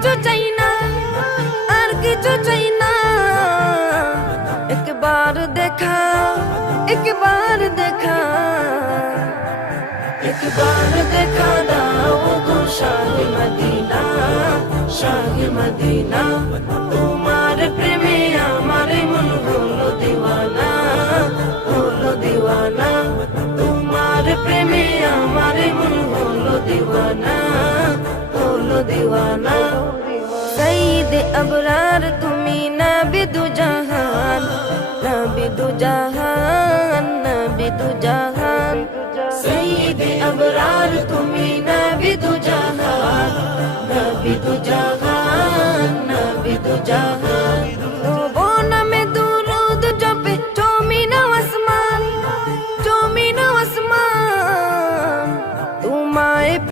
কিছু চাই না, আর কিছু চাই না। একবার দেখা, একবার দেখা, একবার দেখা দাও গো শাহে মদিনা, শাহে মদিনা। তোমার প্রেমে আমার মন হলো দিওয়ানা, হলো দিওয়ানা। তোমার প্রেমে আমার মন হলো দিওয়ানা, হলো দিওয়ানা। সঈদ আবরার তুমি নবী দু জাহান, নবী দু জাহান, নবী দু জাহান। সঈদ আবরার তুমি